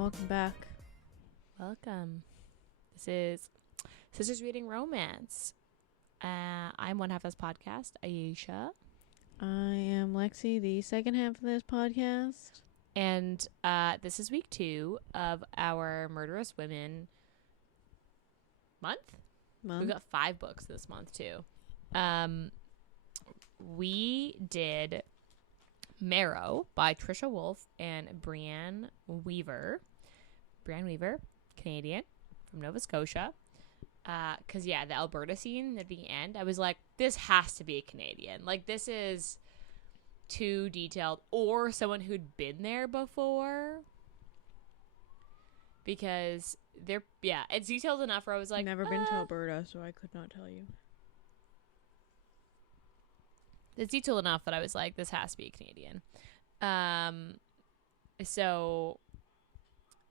welcome back. Welcome. This is Sisters Reading Romance. I'm one half of this podcast, Ayesha. I am Lexi, the second half of this podcast. And this is week 2 of our Murderous Women month. We've got 5 books this month, too. We did Marrow by Trisha Wolfe and Brynne Weaver. Brynne Weaver, Canadian, from Nova Scotia. Because, the Alberta scene at the end, I was like, this has to be a Canadian. Like, this is too detailed. Or someone who'd been there before. Because it's detailed enough where I was like, Never been to Alberta, so I could not tell you. It's detailed enough that I was like, this has to be a Canadian.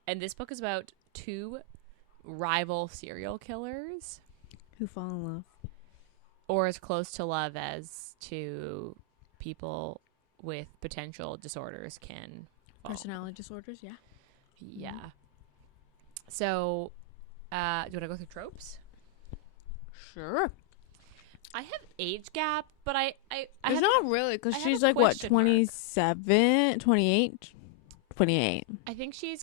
And this book is about 2 rival serial killers. Who fall in love. Or as close to love as to people with potential disorders can fall. Personality disorders, yeah. Yeah. Mm-hmm. So, do you want to go through tropes? Sure. I have age gap, but I it's not really, because she's like, what, 27, 28? 28. I think she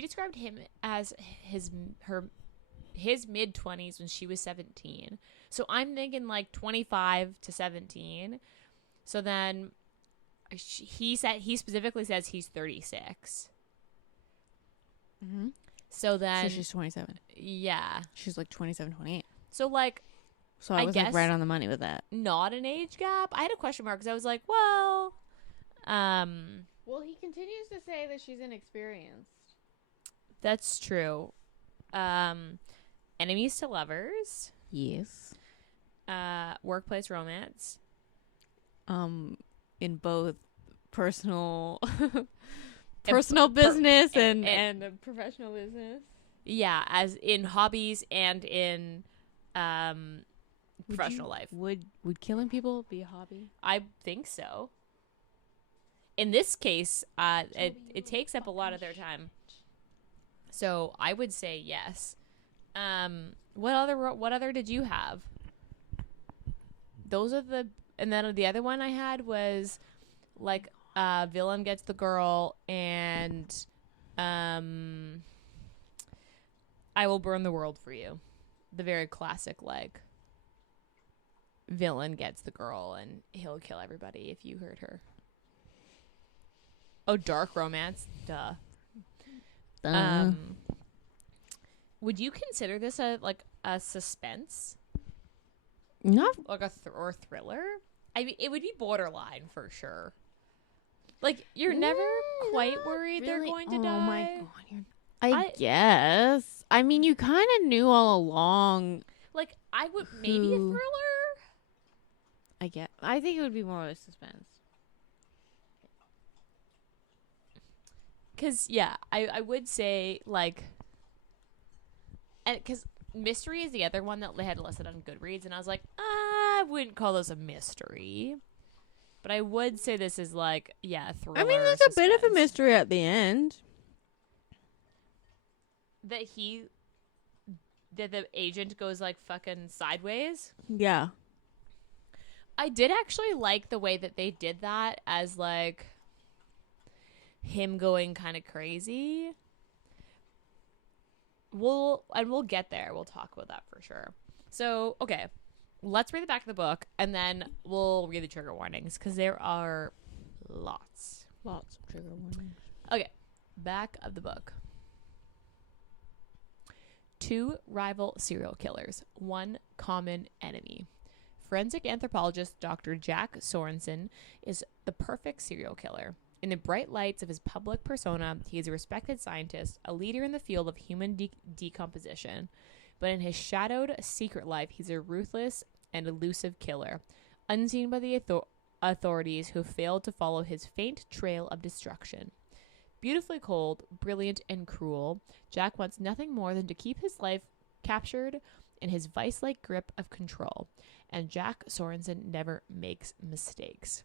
described him as his mid-20s when she was 17. So I'm thinking like 25 to 17. So then he specifically says he's 36. Mm-hmm. So then... So she's 27. Yeah. She's like 27, 28. So like... So I was like right on the money with that. Not an age gap. I had a question mark because I was like, well... Well, he continues to say that she's inexperienced. That's true. Enemies to lovers. Yes. Workplace romance. In both personal business and professional business. Yeah, as in hobbies and in professional life. Would killing people be a hobby? I think so. In this case, it takes up a lot of their time. So I would say yes. What other did you have? Those are and then the other one I had was like villain gets the girl and I will burn the world for you. The very classic like villain gets the girl and he'll kill everybody if you hurt her. Oh, dark romance. Duh. Would you consider this a suspense? Not like a thriller? I mean, it would be borderline for sure. Like you're never quite worried really. They're going to die. Oh my god! I guess. I mean, you kind of knew all along. Like I would maybe a thriller. I think it would be more of a suspense. Because, I would say, like, and because mystery is the other one that they had listed on Goodreads, and I was like, I wouldn't call this a mystery. But I would say this is, like, a thriller. I mean, there's a bit of a mystery at the end. That the agent goes, like, fucking sideways? Yeah. I did actually like the way that they did that as, like... him going kind of crazy. We'll get there. We'll talk about that for sure. So, okay. Let's read the back of the book, and then we'll read the trigger warnings, because there are lots. Lots of trigger warnings. Okay. Back of the book. 2 rival serial killers. 1 common enemy. Forensic anthropologist Dr. Jack Sorensen is the perfect serial killer. In the bright lights of his public persona, he is a respected scientist, a leader in the field of human decomposition. But in his shadowed secret life, he's a ruthless and elusive killer, unseen by the authorities who failed to follow his faint trail of destruction. Beautifully cold, brilliant, and cruel, Jack wants nothing more than to keep his life captured in his vice-like grip of control. And Jack Sorensen never makes mistakes.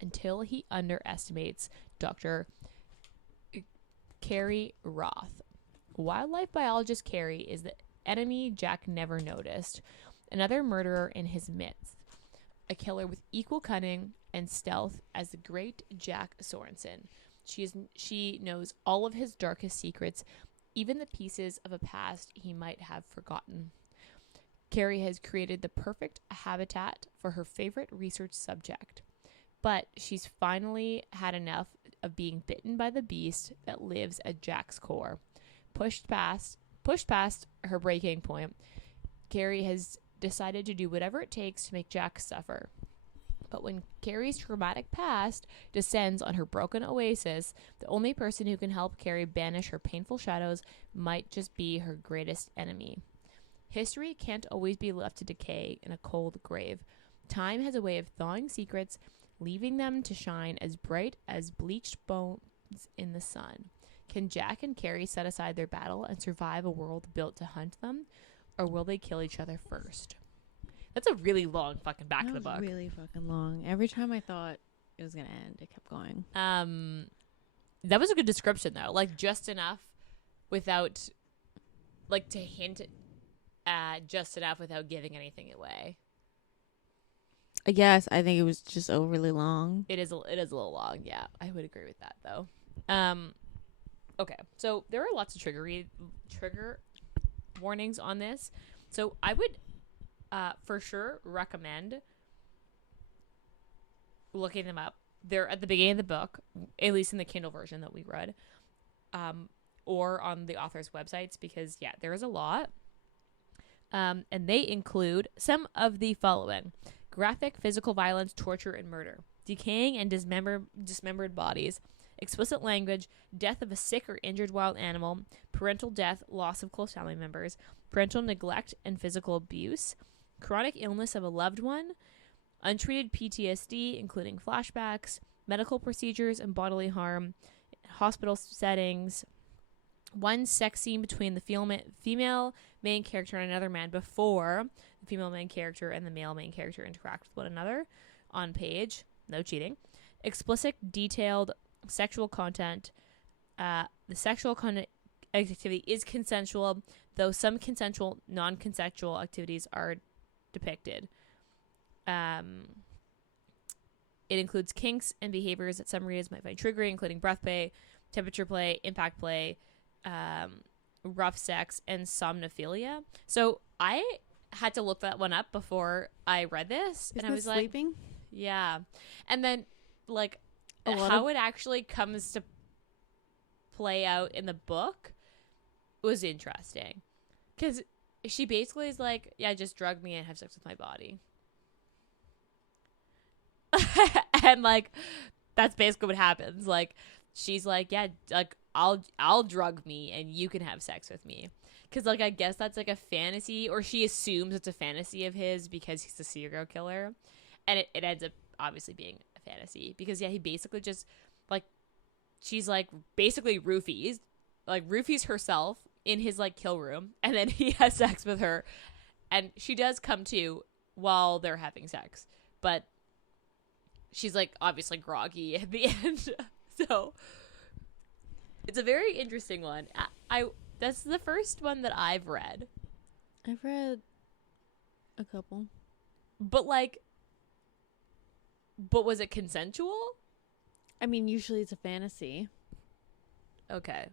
Until he underestimates Dr. Carrie Roth. Wildlife biologist Carrie is the enemy Jack never noticed, another murderer in his midst, a killer with equal cunning and stealth as the great Jack Sorensen. She knows all of his darkest secrets, even the pieces of a past he might have forgotten. Carrie has created the perfect habitat for her favorite research subject, but she's finally had enough of being bitten by the beast that lives at Jack's core. Pushed past her breaking point, Carrie has decided to do whatever it takes to make Jack suffer. But when Carrie's traumatic past descends on her broken oasis, the only person who can help Carrie banish her painful shadows might just be her greatest enemy. History can't always be left to decay in a cold grave. Time has a way of thawing secrets, leaving them to shine as bright as bleached bones in the sun. Can Jack and Carrie set aside their battle and survive a world built to hunt them, or will they kill each other first? That's a really long fucking back of the book. Really fucking long. Every time I thought it was gonna end, it kept going. That was a good description though. Like just enough without, like to hint at just enough without giving anything away. I guess I think it was just overly long. It is a little long. Yeah, I would agree with that though. Okay, so there are lots of trigger warnings on this. So I would for sure recommend looking them up. They're at the beginning of the book, at least in the Kindle version that we read, or on the author's websites, because yeah, there is a lot. And they include some of the following: graphic physical violence, torture, and murder, decaying and dismembered bodies, explicit language, death of a sick or injured wild animal, parental death, loss of close family members, parental neglect and physical abuse, chronic illness of a loved one, untreated PTSD, including flashbacks, medical procedures and bodily harm, hospital settings, one sex scene between the female main character and another man before the female main character and the male main character interact with one another on page, no cheating, explicit detailed sexual content. The sexual content activity is consensual, though some consensual non-consensual activities are depicted. It includes kinks and behaviors that some readers might find triggering, including breath play, temperature play, impact play, rough sex, and somnophilia. So I had to look that one up before I read this. Isn't and I was like, sleeping? Yeah. And then like how it actually comes to play out in the book was interesting. Because she basically is like, yeah, just drug me and have sex with my body. And like, that's basically what happens. Like, she's like, yeah, like, I'll drug me and you can have sex with me. Because, like, I guess that's like a fantasy, or she assumes it's a fantasy of his because he's a serial killer. And it ends up obviously being a fantasy because, yeah, he basically just, like, she's like basically roofies herself in his like kill room, and then he has sex with her, and she does come to while they're having sex, but she's like obviously groggy at the end. So it's a very interesting one. That's the first one that I've read. I've read a couple. But was it consensual? I mean, usually it's a fantasy. Okay.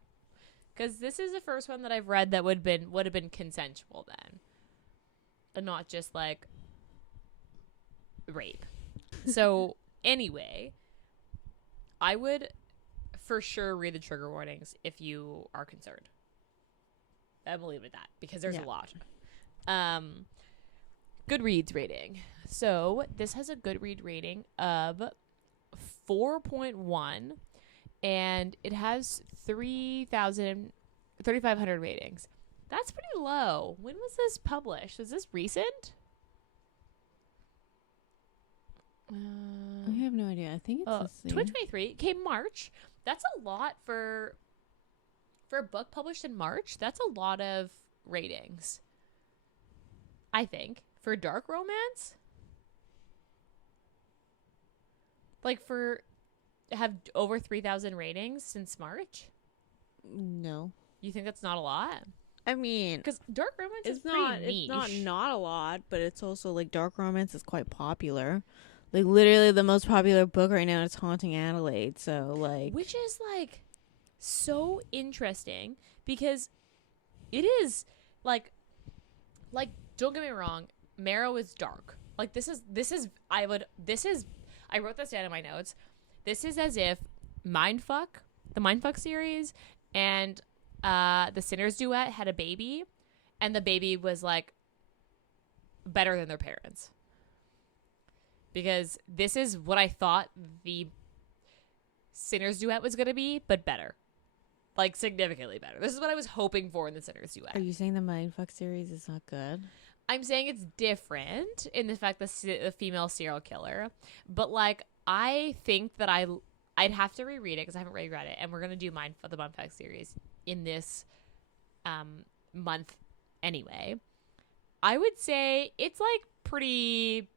Because this is the first one that I've read that would have been consensual then. And not just like rape. So anyway, I would for sure read the trigger warnings if you are concerned. I'm gonna leave it at that because there's a lot. Goodreads rating. So this has a Goodreads rating of 4.1, and it has 3,500 ratings. That's pretty low. When was this published? Was this recent? I have no idea. I think it's 2023. Okay, March. That's a lot for a book published in March. That's a lot of ratings, I think, for dark romance. Like have over 3,000 ratings since March. No. You think that's not a lot? I mean, because dark romance is not pretty niche. it's not a lot, but it's also like dark romance is quite popular. Like literally the most popular book right now is Haunting Adelaide. So like, which is like so interesting because it is like don't get me wrong, Marrow is dark. Like this is I wrote this down in my notes. This is as if the Mindfuck series and the Sinner's Duet had a baby, and the baby was like better than their parents. Because this is what I thought the Sinner's Duet was going to be, but better. Like significantly better. This is what I was hoping for in the Sinner's Duet. Are you saying the Mindfuck series is not good? I'm saying it's different in the fact that the female serial killer, but like I think that I'd have to reread it because I haven't read it, and we're gonna do the Mindfuck series in this month anyway. I would say it's like pretty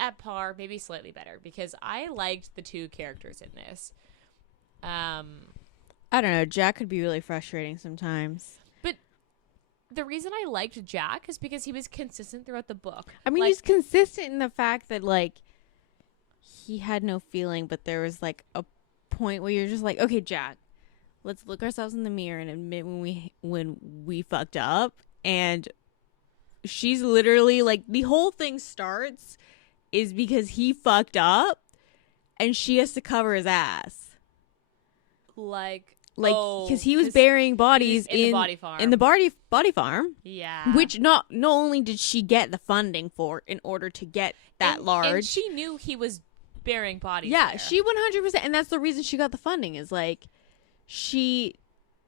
at par, maybe slightly better, because I liked the two characters in this. I don't know. Jack could be really frustrating sometimes. The reason I liked Jack is because he was consistent throughout the book. I mean, he's consistent in the fact that, like, he had no feeling, but there was, like, a point where you're just like, okay, Jack, let's look ourselves in the mirror and admit when we fucked up. And she's literally, like, the whole thing starts is because he fucked up and she has to cover his ass. Because he was burying bodies in the body farm. In the body farm. Yeah. Which not only did she get the funding for in order to get that large. And she knew he was burying bodies. Yeah, there. she 100%. And that's the reason she got the funding is like she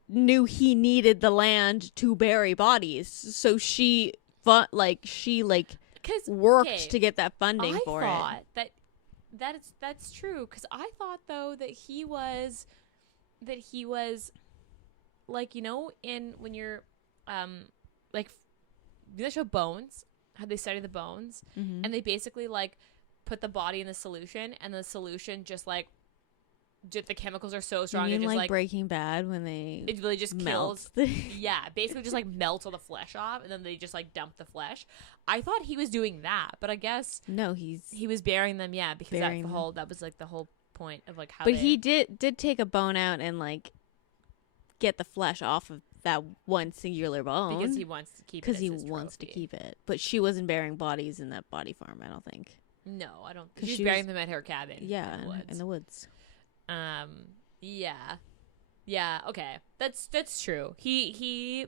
knew he needed the land to bury bodies. So she worked to get that funding for it. I thought that's true, because I thought though that he was like, you know, when you're like the show Bones, how they study the bones, mm-hmm. and they basically like put the body in the solution, and the solution just like the chemicals are so strong, you mean it just like Breaking Bad when it really just melts. Yeah, basically just like melts all the flesh off, and then they just like dump the flesh. I thought he was doing that, but I guess no, he was burying them. Yeah, because that was like the whole point of like how. But he did take a bone out and like get the flesh off of that one singular bone because he wants to keep it. Because he wants to keep it. But she wasn't burying bodies in that body farm, I don't think. No, I don't. She's burying them at her cabin. Yeah, in the woods. Yeah. Okay, that's true. He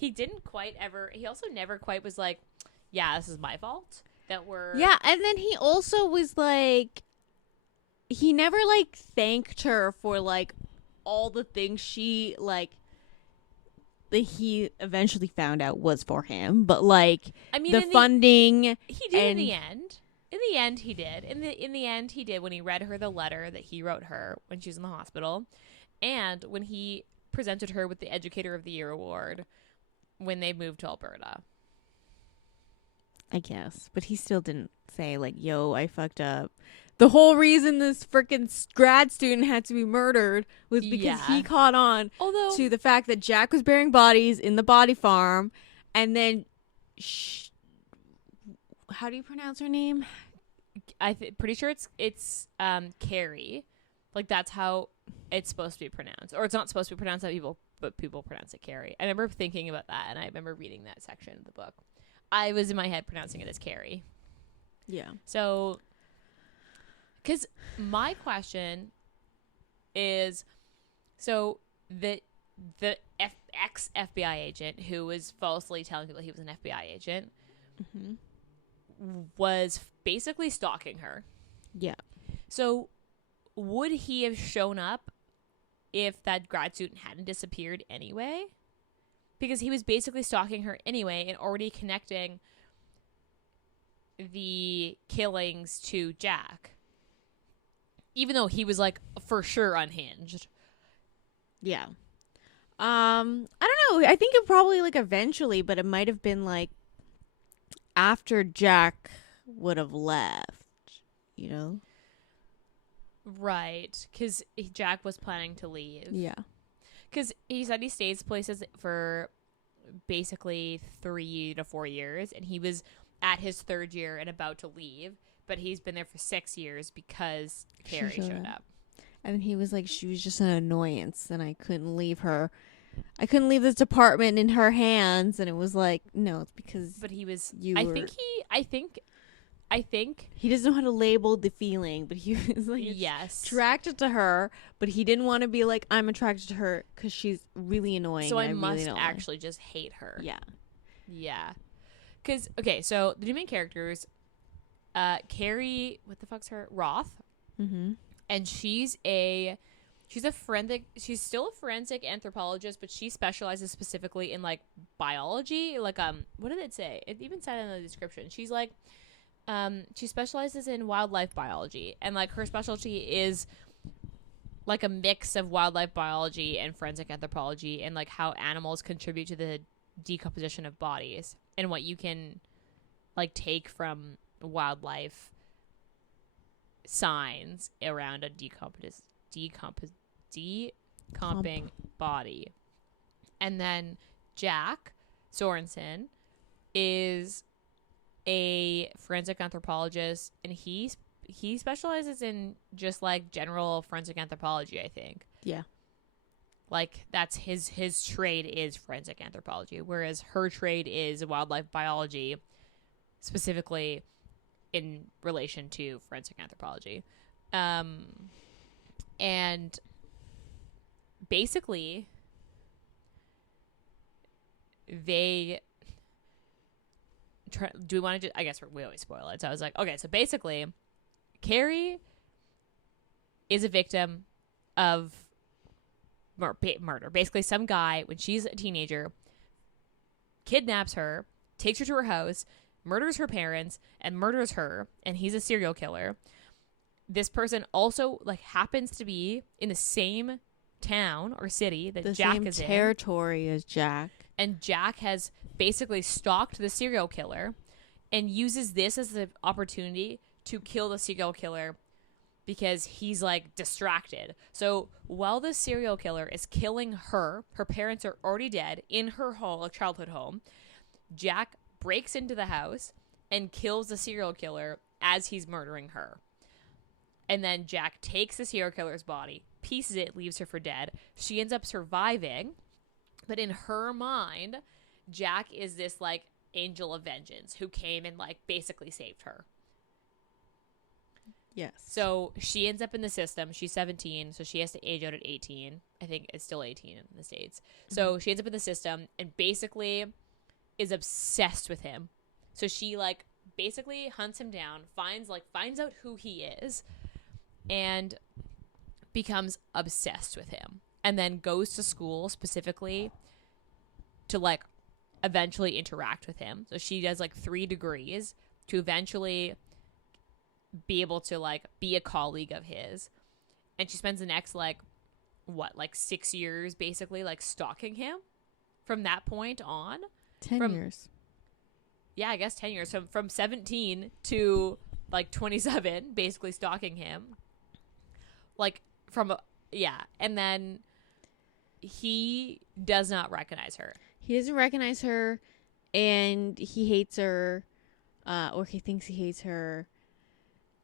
didn't quite ever. He also never quite was like, yeah, this is my fault that we're. Yeah, and then he also was like, he never like thanked her for like all the things she like that he eventually found out was for him, but like the funding he did in the end. In the end, he did. In the end, he did when he read her the letter that he wrote her when she was in the hospital, and when he presented her with the Educator of the Year award when they moved to Alberta. I guess, but he still didn't say like, "Yo, I fucked up." The whole reason this freaking grad student had to be murdered was because he caught on to the fact that Jack was burying bodies in the body farm, and then how do you pronounce her name? Pretty sure it's Carrie. Like that's how it's supposed to be pronounced, or it's not supposed to be pronounced that but people pronounce it Carrie. I remember thinking about that, and I remember reading that section of the book. I was in my head pronouncing it as Carrie. Yeah. So, because my question is, so the ex-FBI agent who was falsely telling people he was an FBI agent mm-hmm. was basically stalking her. Yeah. So would he have shown up if that grad student hadn't disappeared anyway? Because he was basically stalking her anyway and already connecting the killings to Jack. Even though he was like for sure unhinged. Yeah. I don't know. I think it probably like eventually, but it might have been like after Jack would have left, you know? Right. Because Jack was planning to leave. Yeah. Because he said he stays places for basically 3 to 4 years, and he was at his 3rd year and about to leave, but he's been there for 6 years because Carrie showed up. And then he was like, she was just an annoyance, and I couldn't leave her. I couldn't leave this department in her hands, and it was like, no, it's because. But he was. I think he doesn't know how to label the feeling, but he was like, attracted to her, but he didn't want to be like, I'm attracted to her because she's really annoying. So I must really actually just hate her. Yeah. Because so the two main characters, Carrie, what the fuck's her Roth, and she's still a forensic anthropologist, but she specializes specifically in like biology. Like what did it say? It even said in the description. She's like, she specializes in wildlife biology, and like her specialty is like a mix of wildlife biology and forensic anthropology, and like how animals contribute to the decomposition of bodies and what you can like take wildlife signs around a decomping body. And then Jack Sorensen is a forensic anthropologist, and he specializes in just like general forensic anthropology, I think. Yeah. Like that's his trade is forensic anthropology, whereas her trade is wildlife biology, specifically in relation to forensic anthropology. And basically they do we want to I guess we always spoil it. So I was like, okay, so basically Carrie is a victim of murder. Basically, some guy, when she's a teenager, kidnaps her, takes her to her house, murders her parents, and murders her, and he's a serial killer. This person also like happens to be in the same town or city that Jack is in. The same territory as Jack. And Jack has basically stalked the serial killer and uses this as the opportunity to kill the serial killer because he's like distracted. So while the serial killer is killing her parents are already dead in her home, a childhood home. Jack breaks into the house and kills the serial killer as he's murdering her. And then Jack takes the serial killer's body, pieces it, leaves her for dead. She ends up surviving, but in her mind, Jack is this like angel of vengeance who came and like basically saved her. Yes. So she ends up in the system. She's 17, so she has to age out at 18. I think it's still 18 in the States. So she ends up in the system and basically is obsessed with him. So she like basically hunts him down, finds out who he is, and becomes obsessed with him. And then goes to school specifically to like eventually interact with him. So she does like 3 degrees to eventually be able to like be a colleague of his. And she spends the next like 6 years basically like stalking him from that point on. 10 years. Yeah, I guess 10 years. From 17 to like 27, basically stalking him. Like and then he does not recognize her. He doesn't recognize her, and he hates her, or he thinks he hates her.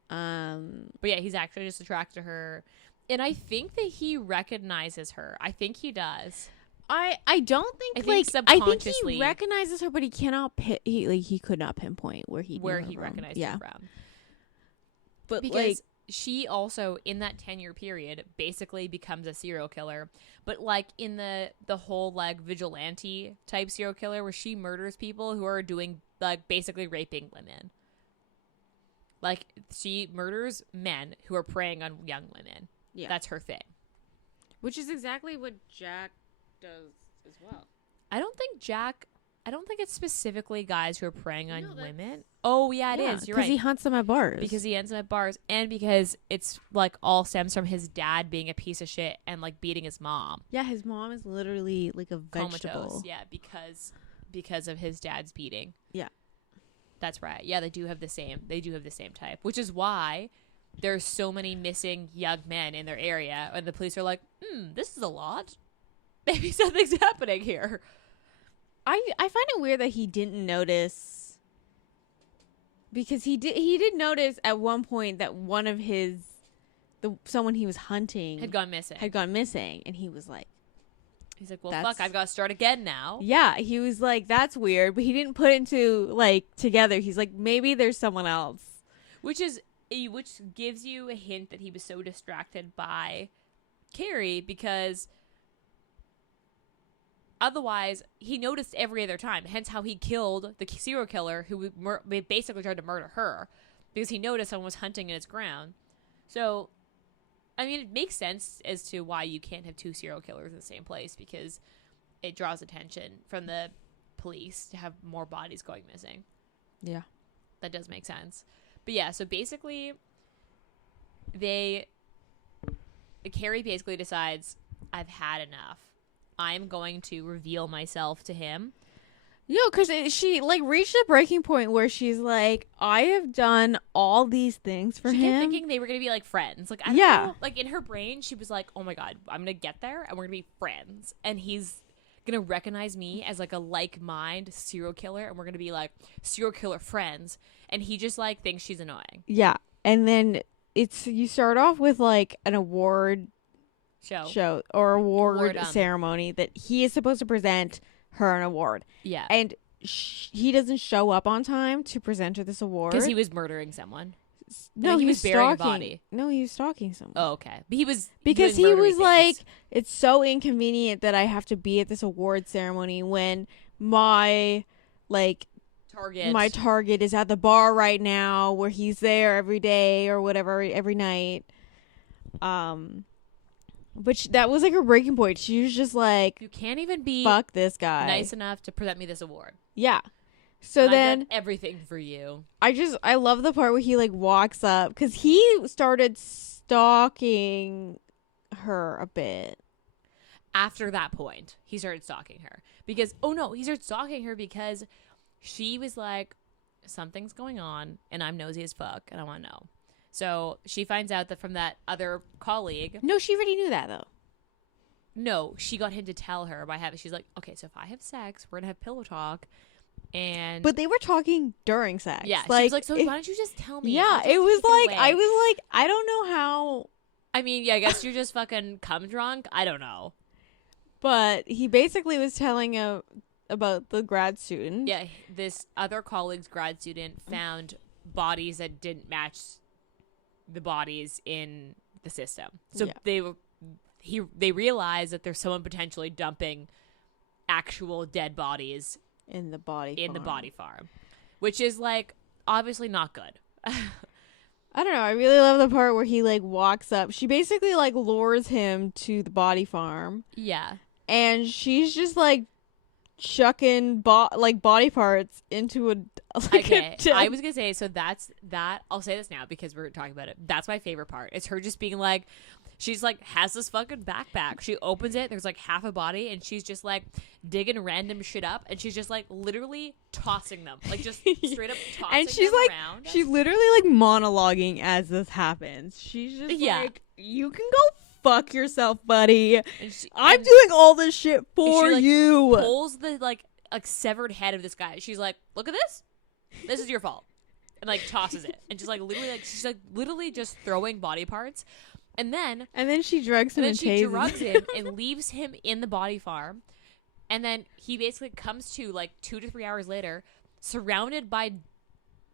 But yeah, he's actually just attracted to her, and I think that he recognizes her. I think he does. I don't think I think he recognizes her, but he cannot he could not pinpoint where he recognized her from. But because she also in that 10-year period basically becomes a serial killer, but like in the whole like vigilante type serial killer where she murders people who are doing like basically raping women. Like she murders men who are preying on young women. Yeah, that's her thing. Which is exactly what Jack does as well. I don't think it's specifically guys who are preying on women. Oh, yeah, it is. You're right. Because he hunts them at bars. Because he hunts them at bars. And because it's, like, all stems from his dad being a piece of shit and, like, beating his mom. Yeah, his mom is literally, like, a vegetable. Comatose. Yeah, because of his dad's beating. Yeah. That's right. Yeah, they do have the same type. Which is why there's so many missing young men in their area. And the police are like, this is a lot. maybe something's happening here. I find it weird that he didn't notice, because he did notice at one point that one of someone he was hunting Had gone missing. and he was like, he's like, well, fuck, I've got to start again now. yeah, he was like, that's weird, but he didn't put it into like together. He's like, maybe there's someone else, which gives you a hint that he was so distracted by Carrie, because otherwise he noticed every other time, hence how he killed the serial killer who basically tried to murder her, because he noticed someone was hunting in his ground. So I mean, it makes sense as to why you can't have two serial killers in the same place, because it draws attention from the police to have more bodies going missing. Yeah, that does make sense. But yeah, so basically Carrie basically decides, I've had enough. I'm going to reveal myself to him. because she like reached a breaking point where she's like, I have done all these things for him. She kept thinking they were going to be like friends. Like, I don't know. Like in her brain, she was like, oh my God, I'm going to get there and we're going to be friends. And he's going to recognize me as like a like-minded serial killer. And we're going to be like serial killer friends. And he just like thinks she's annoying. Yeah. And then you start off with like an award show or award ceremony that he is supposed to present her an award. Yeah. And he doesn't show up on time to present her this award. Because he was murdering someone. No, he was burying a body. No, he was stalking someone. Oh, okay. But he was like, it's so inconvenient that I have to be at this award ceremony when my target is at the bar right now, where he's there every day or whatever, every night. But that was like her breaking point. She was just like, you can't even be fuck this guy nice enough to present me this award. Yeah. So and then I've done everything for you. I love the part where he like walks up, because he started stalking her a bit. After that point, he started stalking her he started stalking her because she was like, something's going on and I'm nosy as fuck and I want to know. So she finds out that from that other colleague. No, she already knew that though. No, she got him to tell her she's like, okay, so if I have sex, we're gonna have pillow talk. But they were talking during sex. Yeah, she was like, so why don't you just tell me? Yeah, it was like, I was like, I don't know how. I mean, yeah, I guess you're just fucking cum drunk. I don't know. But he basically was telling about the grad student. Yeah, this other colleague's grad student found bodies that didn't match the bodies in the system. So they realized that there's someone potentially dumping actual dead bodies in the body farm, which is like obviously not good. I don't know. I really love the part where he like walks up. She basically like lures him to the body farm. Yeah. And she's just like chucking body parts into a I was gonna say, so that's that. I'll say this now because we're talking about it. That's my favorite part. It's her just being like, she's like has this fucking backpack. She opens it. There's like half a body, and she's just like digging random shit up, and she's just like literally tossing them, like just straight up tossing and she's them like, around. She's literally like monologuing as this happens. She's just like, you can go fuck yourself, buddy. I'm doing all this shit for you. Pulls the like severed head of this guy. She's like, look at this. This is your fault. And like tosses it. And just like literally like she's like literally just throwing body parts. And then she drugs him and leaves him in the body farm. And then he basically comes to like 2 to 3 hours later, surrounded by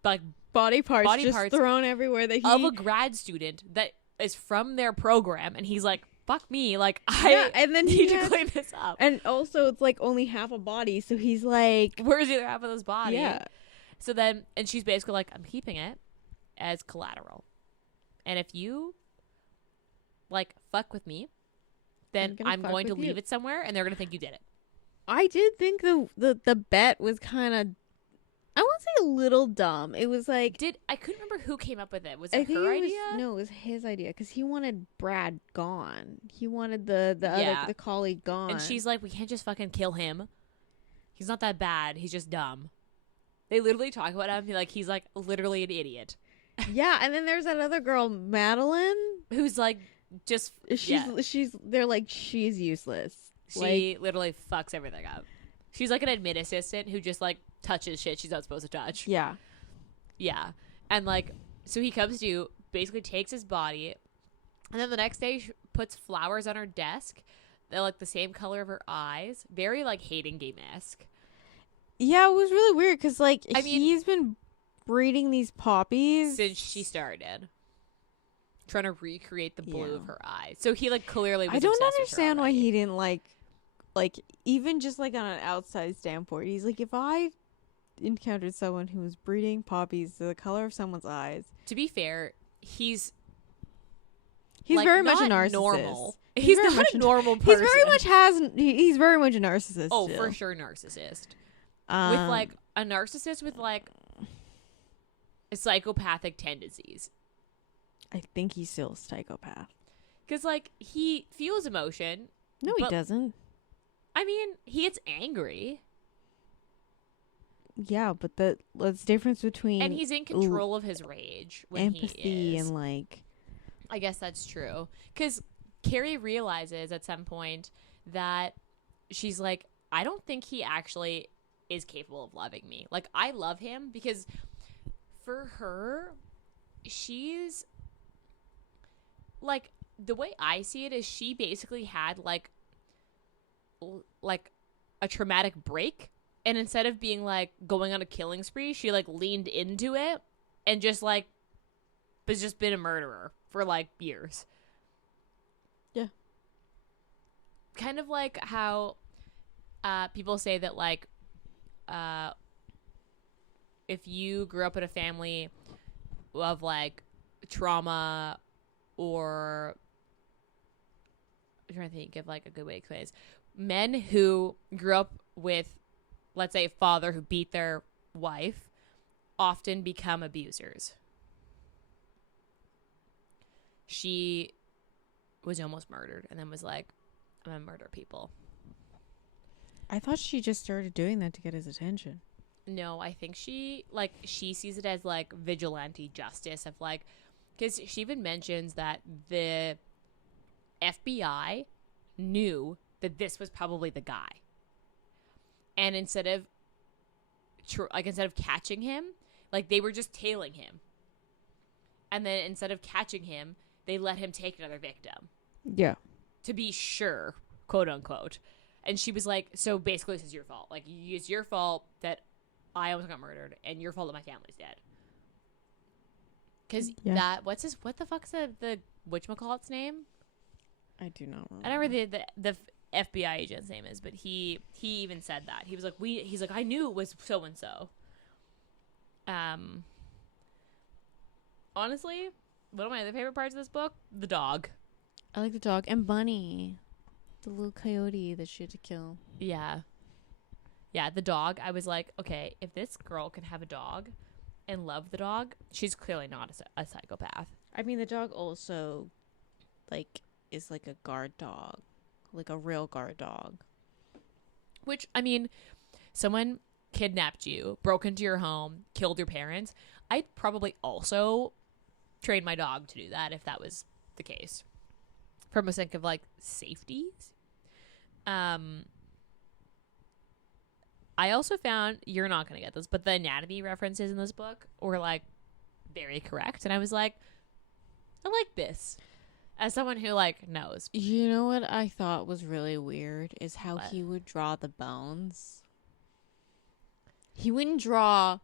like body parts thrown everywhere of a grad student that is from their program, and he's like, fuck me, like and then need to clean this up. And also it's like only half a body, so he's like, where's the other half of this body? Yeah. So then, and she's basically like, I'm keeping it as collateral, and if you like fuck with me, then I'm going to leave it somewhere and they're gonna think you did it. I did think the bet was kind of, I won't say a little dumb. It was like, I couldn't remember who came up with it. Was it her idea? No, it was his idea, because he wanted Brad gone. He wanted the colleague gone. And she's like, we can't just fucking kill him. He's not that bad. He's just dumb. They literally talk about him like he's like literally an idiot. Yeah, and then there's that other girl, Madeline, who's like just they're like, she's useless. She literally fucks everything up. She's like an admin assistant who just like touches shit she's not supposed to touch. Yeah. Yeah. And like, so he comes to, basically takes his body, and then the next day she puts flowers on her desk. They're like the same color of her eyes. Very like hating game-esque. Yeah, it was really weird because like I mean, he's been breeding these poppies since she started. Trying to recreate the blue of her eyes. So he like clearly was I don't obsessed understand with her why he didn't like even just like on an outside standpoint. He's like, if I encountered someone who was breeding poppies the color of someone's eyes. To be fair, he's like, very much a narcissist. Normal. He's not a normal person. He's very much a narcissist. Oh, too. for sure, narcissist. With like a narcissist with like psychopathic tendencies. I think he's still a psychopath. Because like he feels emotion. No, he doesn't. I mean, he gets angry. Yeah, but that's difference between and he's in control of his rage when empathy he is. And like, I guess that's true. Because Carrie realizes at some point that she's like, I don't think he actually is capable of loving me. Like, I love him because for her, she's like, the way I see it is she basically had like a traumatic break, and instead of being like going on a killing spree, she like leaned into it and just like has just been a murderer for like years. Yeah. Kind of like how people say that like if you grew up in a family of like trauma, or I'm trying to think of like a good way to explain this. Men who grew up with, let's say, a father who beat their wife often become abusers. She was almost murdered and then was like, I'm gonna murder people. I thought she just started doing that to get his attention. No, I think she sees it as like vigilante justice of like, because she even mentions that the FBI knew that this was probably the guy, and instead of catching him, like they were just tailing him, and then instead of catching him, they let him take another victim. Yeah, to be sure, quote unquote. And she was like, so basically this is your fault. Like, it's your fault that I almost got murdered, and your fault that my family's dead. Because what the fuck's the whatchamacallit's name? I do not remember. I don't remember the FBI agent's name is, but he even said that. He was like, he's like, I knew it was so and so. Honestly, one of my other favorite parts of this book, the dog. I like the dog and Bunny, the little coyote that she had to kill. Yeah, the dog. I was like, okay, if this girl can have a dog and love the dog, she's clearly not a psychopath. I mean, the dog also, like, is like a guard dog, like a real guard dog. Which, I mean, someone kidnapped you, broke into your home, killed your parents. I'd probably also train my dog to do that if that was the case. From a sake of, like, safety. I also found, you're not going to get this, but the anatomy references in this book were, like, very correct. And I was like, I like this. As someone who, like, knows. You know what I thought was really weird is how he would draw the bones. He wouldn't draw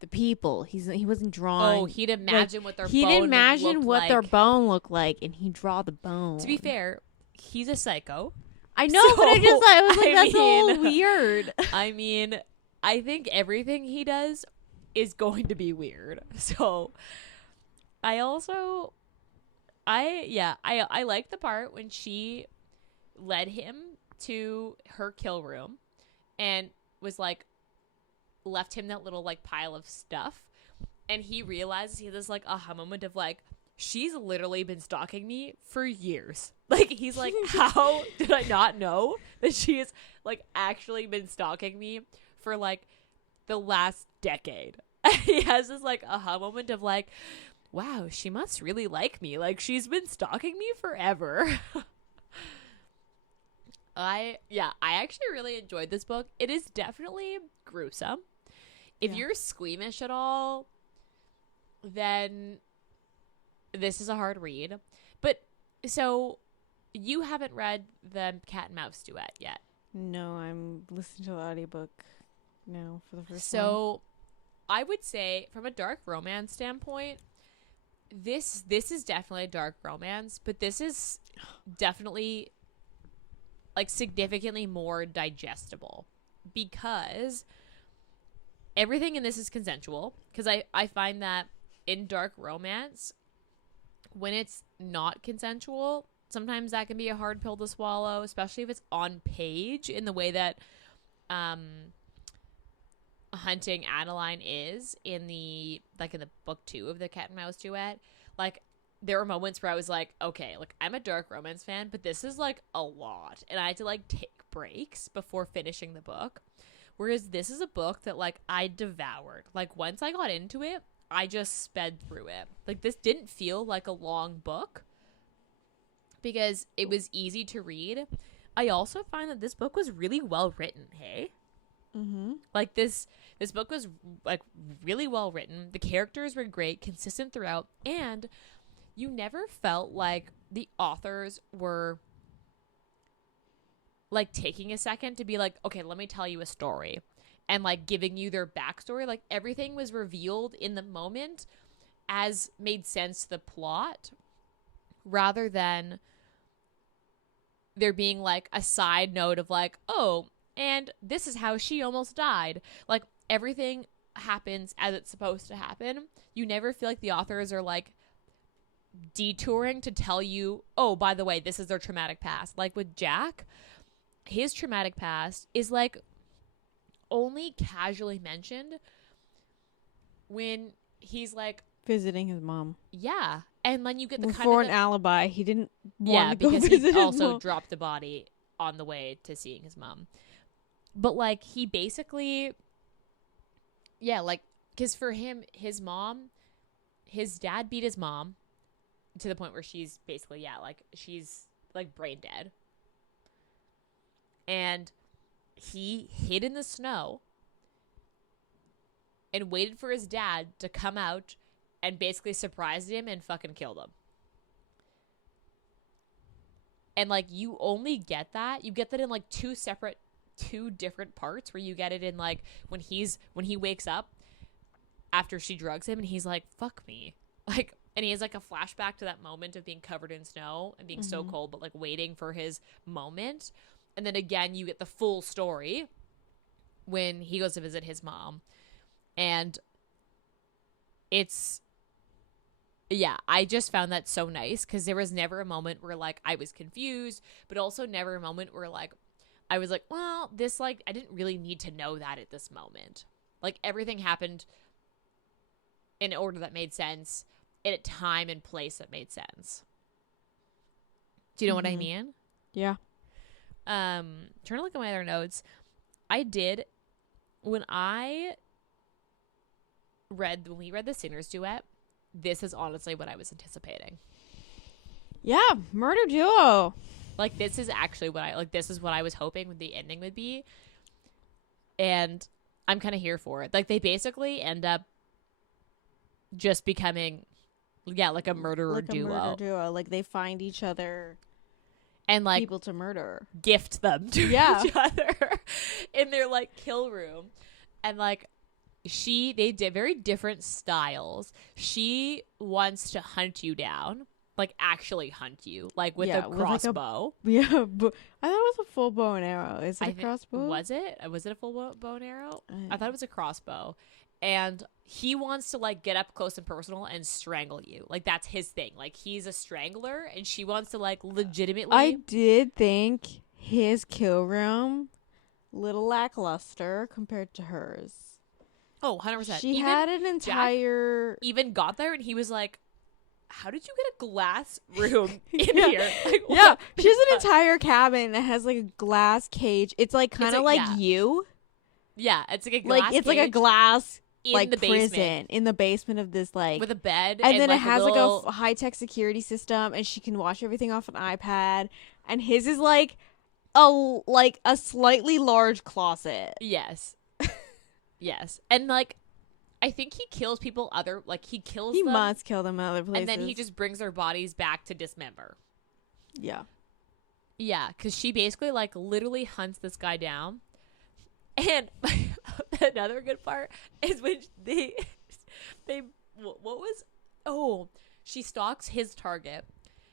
the people. He wasn't drawing. Oh, he'd imagine what their bone He'd imagine what their like. bone looked like, and he'd draw the bone. To be fair, he's a psycho. I know, So, but I was like, that's a mean, little weird. I mean, I think everything he does is going to be weird. So, I like the part when she led him to her kill room and was like, left him that little like pile of stuff, and he realizes he has this like aha moment of like, she's literally been stalking me for years. Like, he's like, how did I not know that she has like actually been stalking me for like the last decade? He has this like aha moment of like, wow, she must really like me. Like, she's been stalking me forever. I actually really enjoyed this book. It is definitely gruesome. If you're squeamish at all, then this is a hard read. But so you haven't read the cat and mouse duet yet. No, I'm listening to the audiobook now for the first time. So I would say from a dark romance standpoint, this is definitely a dark romance, but this is definitely like significantly more digestible because everything in this is consensual. Because I find that in dark romance, when it's not consensual, sometimes that can be a hard pill to swallow, especially if it's on page in the way that Hunting Adeline is in the book 2 of the cat and mouse duet. Like, there were moments where I was like, okay, like, I'm a dark romance fan, but this is like a lot, and I had to like take breaks before finishing the book. Whereas this is a book that like I devoured. Like, once I got into it, I just sped through it. Like, this didn't feel like a long book because it was easy to read. I also find that this book was really well written. Hey. Mm-hmm. Like, this book was like really well written. The characters were great, consistent throughout, and you never felt like the authors were like taking a second to be like, okay, let me tell you a story, and like giving you their backstory. Like, everything was revealed in the moment as made sense to the plot, rather than there being like a side note of like, oh, and this is how she almost died. Like, everything happens as it's supposed to happen. You never feel like the authors are like detouring to tell you, oh, by the way, this is their traumatic past. Like with Jack, his traumatic past is like only casually mentioned when he's like visiting his mom. Yeah. And then you get the before kind of an alibi. He didn't want to go because visit he his also mom. dropped the body on the way to seeing his mom. But like, he basically, like, because for him, his dad beat his mom to the point where she's basically, like, she's like brain dead. And he hid in the snow and waited for his dad to come out and basically surprised him and fucking killed him. And like, you only get that. You get that in like two different parts, where you get it in like when he wakes up after she drugs him and he's like, fuck me. Like, and he has like a flashback to that moment of being covered in snow and being so cold, but like waiting for his moment. And then again, you get the full story when he goes to visit his mom. And it's, I just found that so nice, because there was never a moment where like I was confused, but also never a moment where like I was like, well, this, like, I didn't really need to know that at this moment. Like, everything happened in order that made sense, in a time and place that made sense. Do you know what I mean? Yeah. Trying to look at my other notes. When we read the Singers Duet, this is honestly what I was anticipating. Yeah, murder duo. Like, this is actually this is what I was hoping the ending would be. And I'm kind of here for it. Like, they basically end up just becoming, like a murderer duo. A murder duo. Like, they find each other and like people to murder. Gift them to each other in their like kill room. And like, they did very different styles. She wants to hunt you down. Like, actually hunt you, like with a crossbow. But I thought it was a full bow and arrow. Is it a crossbow? Was it a full bow and arrow? I thought it was a crossbow. And he wants to like get up close and personal and strangle you. Like, that's his thing. Like, he's a strangler, and she wants to like legitimately. I did think his kill room little lackluster compared to hers. Oh, 100%. She had an entire. Jack even got there, and he was like, how did you get a glass room in here? Like, yeah, she has an entire cabin that has like a glass cage. It's like kind of like you. Yeah, it's like a glass like it's cage like a glass in like the prison basement. in the basement of this like with a bed, and then like it has little... like a high tech security system, and she can watch everything off an iPad. And his is like a slightly large closet. Yes. Yes. And like I think he kills people he kills He them must kill them in other places. and then he just brings their bodies back to dismember. Yeah. Yeah, because she basically like literally hunts this guy down. And another good part is when they what was she stalks his target,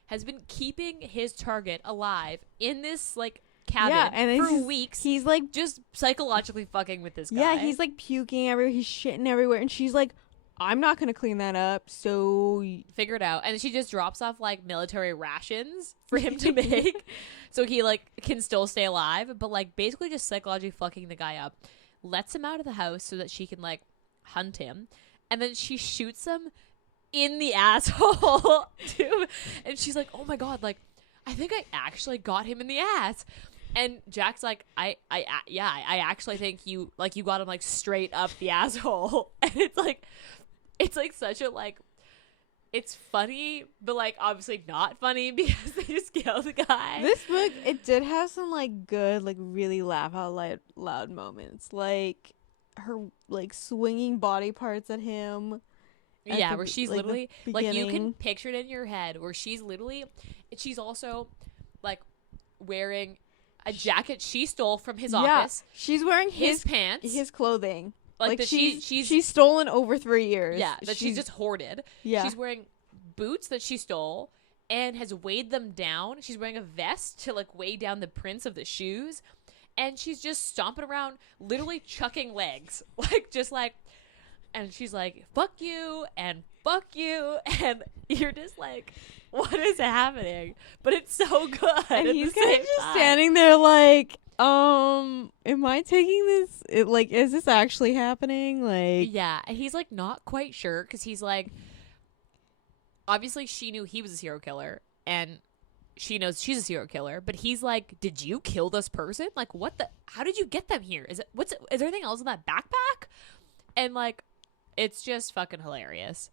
has been keeping his target alive in this like cabin for weeks. He's like just psychologically fucking with this guy. Yeah, he's like puking everywhere, he's shitting everywhere, and she's like, I'm not gonna clean that up, so figure it out. And she just drops off like military rations for him to make so he like can still stay alive, but like basically just psychologically fucking the guy up, lets him out of the house so that she can like hunt him, and then she shoots him in the asshole too. And she's like, oh my god, like I think I actually got him in the ass. And Jack's like, I actually think you got him like straight up the asshole. And it's like such a like, it's funny, but like obviously not funny because they just kill the guy. This book, it did have some like good, like really laugh out loud moments, like her like swinging body parts at him. Yeah, where she's like, literally like you can picture it in your head where she's also like wearing a jacket she stole from his office. She's wearing his pants, his clothing. Like she's stolen over 3 years. Yeah, that she's just hoarded. Yeah. She's wearing boots that she stole and has weighed them down. She's wearing a vest to like weigh down the prints of the shoes. And she's just stomping around, literally chucking legs. Like, just like, and she's like, fuck you, and you're just like, what is happening? But it's so good. And he's kind of just standing there like, am I taking this? Is this actually happening? Like, yeah, and he's like not quite sure because he's like, obviously she knew he was a serial killer, and she knows she's a serial killer, but he's like, did you kill this person? Like, how did you get them here? Is there anything else in that backpack? And like, it's just fucking hilarious.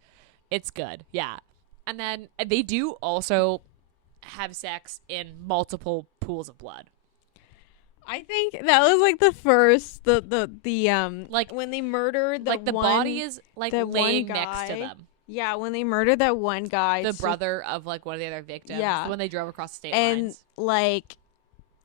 It's good. Yeah. And then they do also have sex in multiple pools of blood. I think that was like the first like when they murdered the body is like laying next to them. Yeah, when they murdered that one guy, the brother of like one of the other victims. Yeah, when they drove across the state lines. And like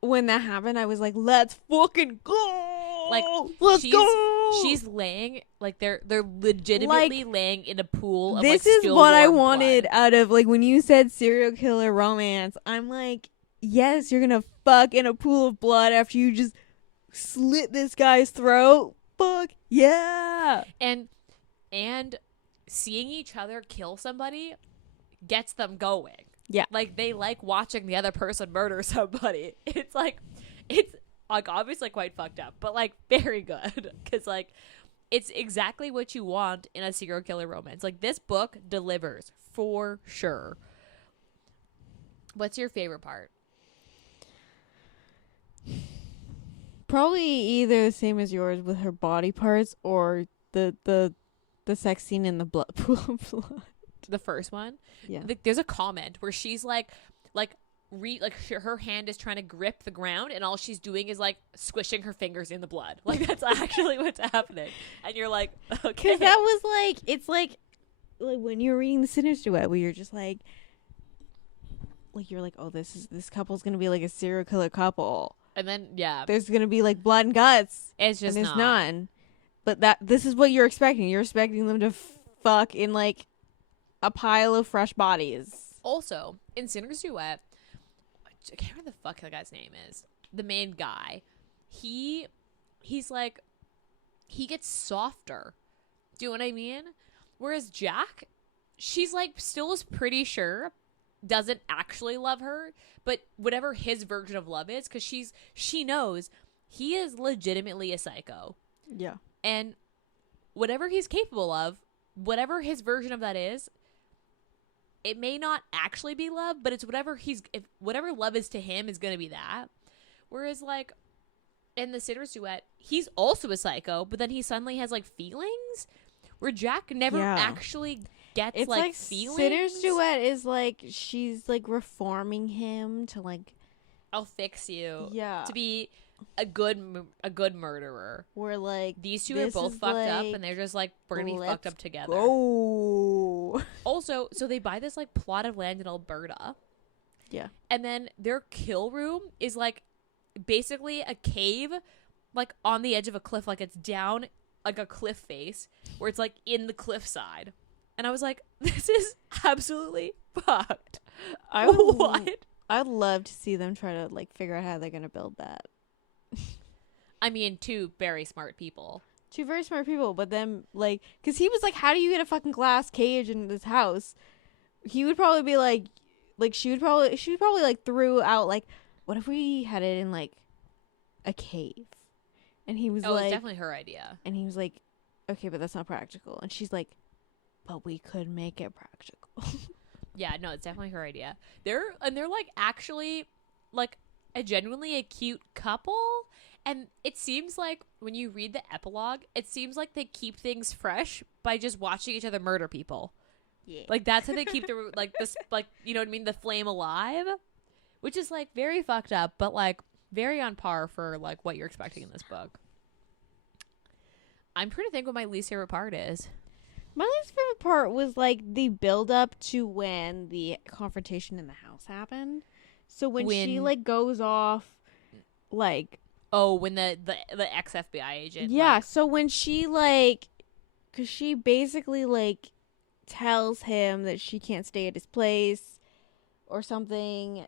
when that happened, I was like, "Let's fucking go! Like, let's go!" She's laying like they're legitimately like, laying in a pool of this like, is what I wanted blood. Out of like when you said serial killer romance. I'm like, yes, you're gonna fuck in a pool of blood after you just slit this guy's throat. Fuck yeah! And seeing each other kill somebody gets them going. Yeah. Like, they like watching the other person murder somebody. It's like obviously quite fucked up, but like very good. Because like, it's exactly what you want in a serial killer romance. Like, this book delivers for sure. What's your favorite part? Probably either the same as yours with her body parts or the sex scene in the pool of blood. The first one? Yeah. There's a comment where she's like her hand is trying to grip the ground and all she's doing is like squishing her fingers in the blood. Like, that's actually what's happening. And you're like, okay. Because that was like, it's like when you're reading the Sinner's Duet where you're just like you're like, oh, this couple's going to be like a serial killer couple. And then, yeah. There's going to be like blood and guts. It's just and there's none. But this is what you're expecting. You're expecting them to fuck in like a pile of fresh bodies. Also, in Sinner's Duet, I can't remember the fuck the guy's name is. The main guy. He's like, he gets softer. Do you know what I mean? Whereas Jack, she's like, still is pretty sure, doesn't actually love her, but whatever his version of love is, because she knows he is legitimately a psycho. Yeah. And whatever he's capable of, whatever his version of that is, it may not actually be love, but it's whatever love is to him is going to be that. Whereas like in the Sinner's Duet, he's also a psycho, but then he suddenly has like feelings where Jack never actually gets it's like feelings. Sinner's Duet is like she's like reforming him to like I'll fix you. Yeah. To be a good murderer. Where like These two are both fucked up, and they're just like, we're gonna be fucked up together. Go. Also, so they buy this like plot of land in Alberta. Yeah. And then their kill room is like basically a cave, like on the edge of a cliff, like it's down like a cliff face where it's like in the cliffside. And I was like, this is absolutely fucked. What? I'd love to see them try to like figure out how they're gonna build that. I mean, two very smart people. Two very smart people, but then like, cause he was like, "How do you get a fucking glass cage in this house?" He would probably be like she would probably like threw out like, "What if we had it in like a cave?" And he was like, "It's definitely her idea." And he was like, "Okay, but that's not practical." And she's like, "But we could make it practical." Yeah, no, it's definitely her idea. They're like actually like a genuinely a cute couple. And it seems like when you read the epilogue, it seems like they keep things fresh by just watching each other murder people. Yeah. Like that's how they keep the like this like, you know what I mean, the flame alive, which is like very fucked up, but like very on par for like what you're expecting in this book. I'm trying to think what my least favorite part is. My least favorite part was like the build up to when the confrontation in the house happened. So when she like goes off like, oh, when the ex-FBI agent. Yeah, like, so when she like, cuz she basically like tells him that she can't stay at his place or something.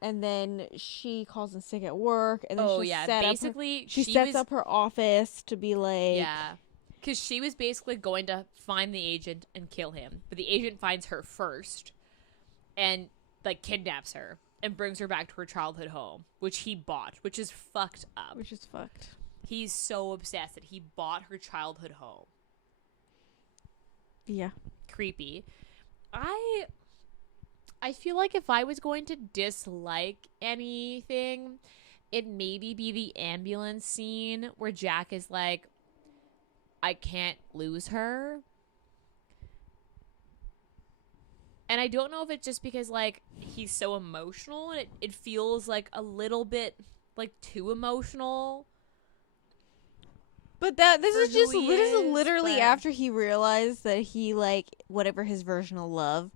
And then she calls in sick at work, and then she sets up her office to be like, yeah, because she was basically going to find the agent and kill him, but the agent finds her first, and like kidnaps her and brings her back to her childhood home, which he bought, which is fucked up. Which is fucked. He's so obsessed that he bought her childhood home. Yeah, creepy. I feel like if I was going to dislike anything, it'd maybe be the ambulance scene where Jack is like, I can't lose her. And I don't know if it's just because like he's so emotional and it feels like a little bit like too emotional. But this is literally after he realized that he like whatever his version of love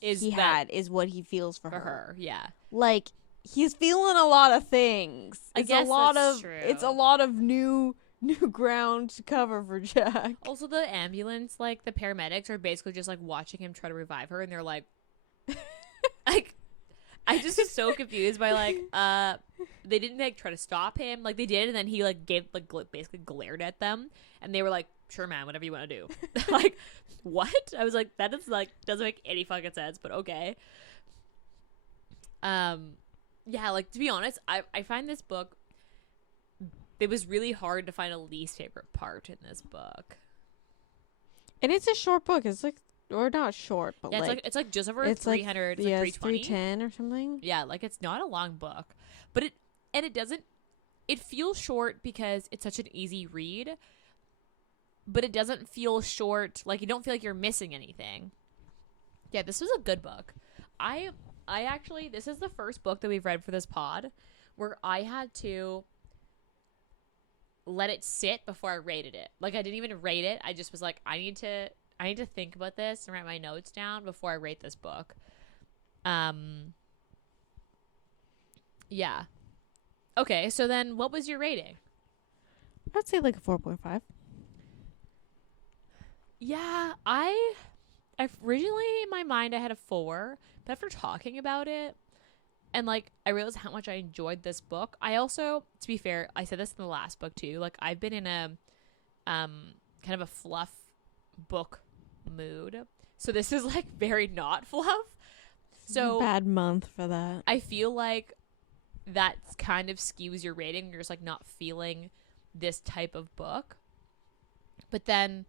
is what he feels for her. Yeah. Like he's feeling a lot of things. I guess that's true. It's a lot of new ground to cover for Jack. Also, the ambulance, like the paramedics are basically just like watching him try to revive her, and they're like, like, I just was so confused by like, they didn't like try to stop him, like they did, and then he like gave like basically glared at them, and they were like, sure, man, whatever you want to do. Like, what? I was like, that is like doesn't make any fucking sense, but okay. Yeah, like to be honest, I find this book. It was really hard to find a least favorite part in this book. And it's a short book. It's like, or not short, but yeah, it's like just over 300, it's like 320. 310 or something. Yeah, like it's not a long book, but it feels short because it's such an easy read, but it doesn't feel short. Like you don't feel like you're missing anything. Yeah, this was a good book. I actually, this is the first book that we've read for this pod where I had to let it sit before I rated it. Like I didn't even rate it. I just was like, I need to think about this and write my notes down before I rate this book. Yeah. Okay, so then what was your rating? I'd say like a 4.5. Yeah, I originally in my mind I had a 4, but after talking about it and like I realized how much I enjoyed this book. I also, to be fair, I said this in the last book too. Like I've been in a kind of a fluff book mood. So this is like very not fluff. So bad month for that. I feel like that kind of skews your rating. You're just like not feeling this type of book. But then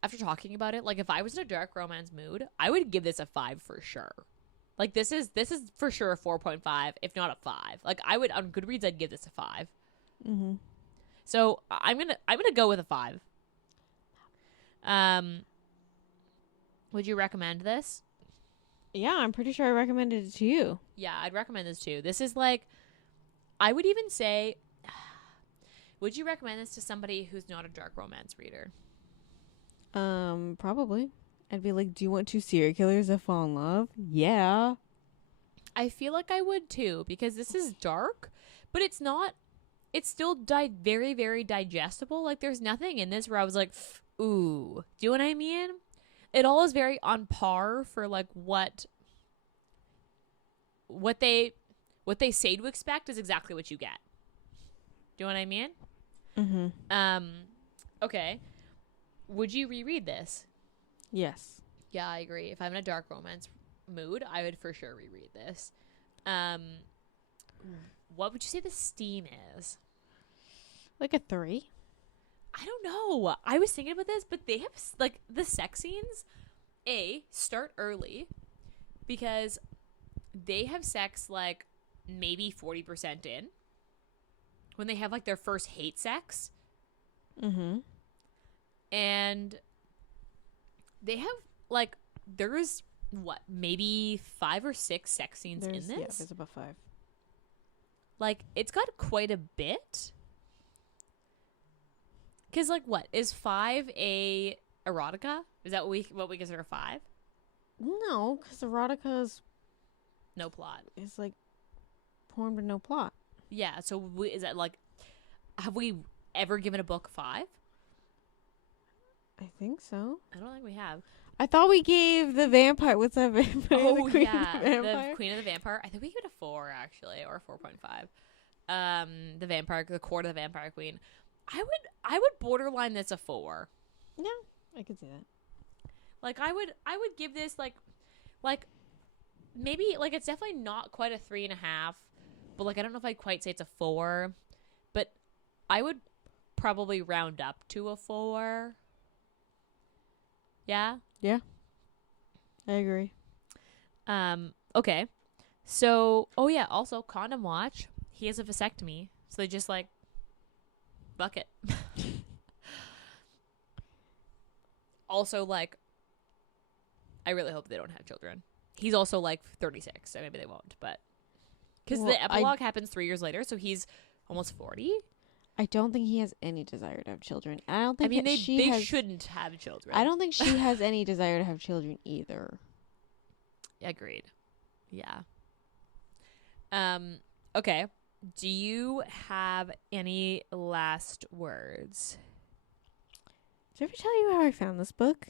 after talking about it, like if I was in a dark romance mood, I would give this a 5 for sure. Like this is for sure a 4.5, if not a 5. Like I would on Goodreads, I'd give this a 5. Mm-hmm. So I'm gonna go with a 5. Would you recommend this? Yeah, I'm pretty sure I recommended it to you. Yeah, I'd recommend this too. This is like, I would even say, would you recommend this to somebody who's not a dark romance reader? Probably. I'd be like, do you want two serial killers that fall in love? Yeah. I feel like I would too, because this is dark, but it's not. It's still very, very digestible. Like, there's nothing in this where I was like, ooh. Do you know what I mean? It all is very on par for like what they say to expect is exactly what you get. Do you know what I mean? Mm-hmm. Okay. Would you reread this? Yes. Yeah, I agree. If I'm in a dark romance mood, I would for sure reread this. What would you say the steam is? Like a 3. I don't know. I was thinking about this, but they have like the sex scenes start early because they have sex like maybe 40% in when they have like their first hate sex. Mm-hmm. And they have like there's maybe 5 or 6 sex scenes in this. Yeah, there's about 5. Like, it's got quite a bit. Because, like, what? Is 5 a erotica? Is that what we consider 5? No, because erotica No plot. is like porn with no plot. Yeah, so is that, like, have we ever given a book 5? I think so. I don't think we have. I thought we gave the vampire. What's that vampire? Oh, the Queen yeah. Of the Vampire? The Queen of the Vampire. I think we gave it a 4, actually, or 4.5. The vampire, the court of the vampire queen. I would borderline this a 4. Yeah, I could see that. Like, I would give this like maybe like it's definitely not quite a 3.5, but like I don't know if I'd quite say it's a 4, but I would probably round up to a 4. Yeah. Yeah, I agree. Okay. So, oh yeah, also condom watch. He has a vasectomy, so they just like fuck it. Also, like, I really hope they don't have children. He's also like 36, so maybe they won't. But because the epilogue happens 3 years later, so he's almost 40. I don't think he has any desire to have children. I don't think. I mean, they shouldn't have children. I don't think she has any desire to have children either. Agreed. Yeah. Okay. Do you have any last words? Did I ever tell you how I found this book?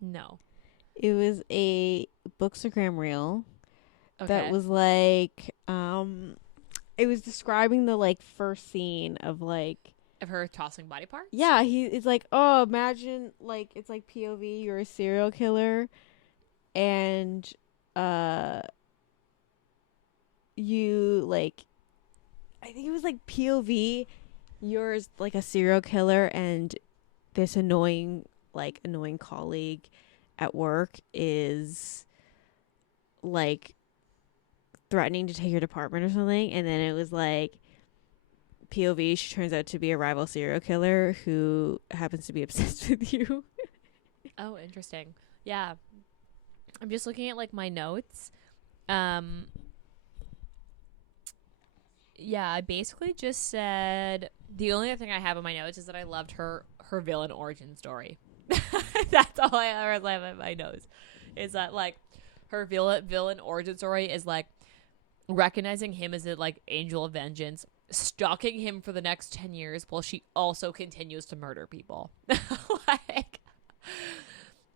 No. It was a Bookstagram reel Okay. that was like, it was describing the like first scene of like of her tossing body parts. Yeah, it's like, oh, imagine like it's like POV, you're a serial killer, and you like, I think it was like POV, you're like a serial killer, and this annoying colleague at work is like threatening to take your department or something, and then it was like POV, she turns out to be a rival serial killer who happens to be obsessed with you. Oh, interesting. Yeah. I'm just looking at like my notes. Yeah, I basically just said the only other thing I have in my notes is that I loved her villain origin story. That's all I ever have in my notes. Is that like her villain origin story is like recognizing him as a like angel of vengeance, stalking him for the next 10 years while she also continues to murder people. Like,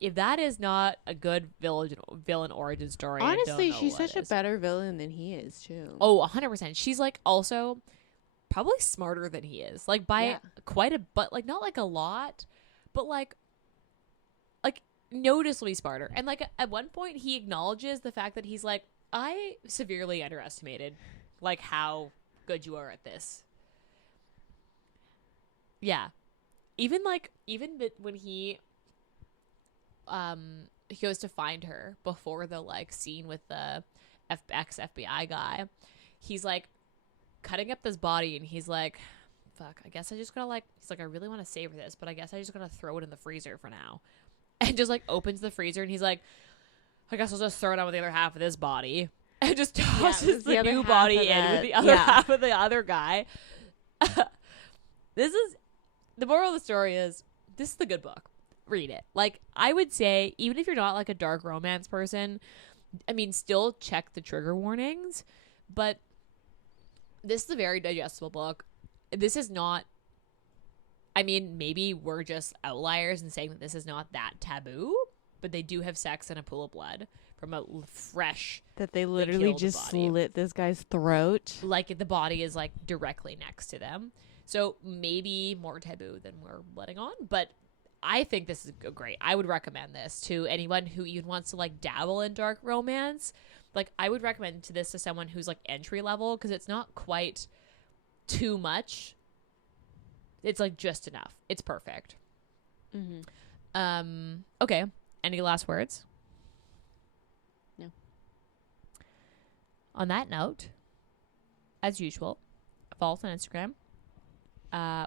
if that is not a good villain origin story, honestly, I don't know she's what such is. a better villain than he is too. Oh, 100%. She's like also probably smarter than he is, like by quite a, but like not like a lot, but like noticeably smarter. And like at one point he acknowledges the fact that he's like, I severely underestimated like how good you are at this. Yeah. Even that when he goes to find her before the like scene with the FBI guy, he's like cutting up this body and he's like, fuck, I guess I just gotta like, he's like, I really want to savor this, but I guess I just gotta throw it in the freezer for now. And just like opens the freezer and he's like, I guess I'll just throw it on with the other half of this body. And just Yeah, tosses the the other new half body of in with that. the other Yeah. half of the other guy. This is the moral of the story is this is the good book. Read it. Like, I would say, even if you're not like a dark romance person, I mean, still check the trigger warnings. But this is a very digestible book. This is not, I mean, maybe we're just outliers in saying that this is not that taboo, but they do have sex in a pool of blood from a fresh, That they literally killed the just body. slit this guy's throat. like the body is like directly next to them. So maybe more taboo than we're letting on, but I think this is great. I would recommend this to anyone who even wants to like dabble in dark romance. Like, I would recommend this to someone who's like entry level, because it's not quite too much. It's like just enough. It's perfect. Mm-hmm. Okay. Any last words? No. On that note, as usual, follow us on Instagram.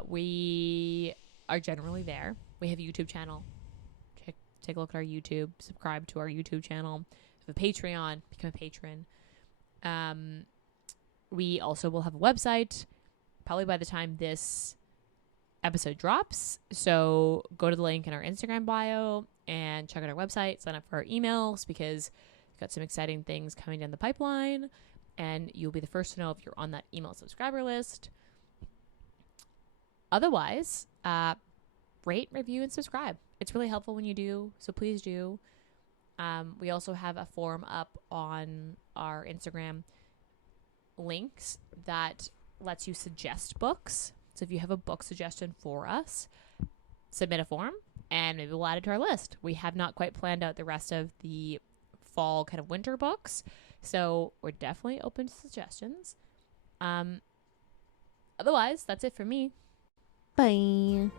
We are generally there. We have a YouTube channel. Take a look at our YouTube. Subscribe to our YouTube channel. We have a Patreon. Become a patron. We also will have a website probably by the time this episode drops. So go to the link in our Instagram bio and check out our website. Sign up for our emails, because we've got some exciting things coming down the pipeline, and you'll be the first to know if you're on that email subscriber list. Otherwise, rate, review, and subscribe. It's really helpful when you do, so please do. We also have a form up on our Instagram links that lets you suggest books. So if you have a book suggestion for us, submit a form and maybe we'll add it to our list. We have not quite planned out the rest of the fall kind of winter books, so we're definitely open to suggestions. Otherwise, that's it for me. Bye.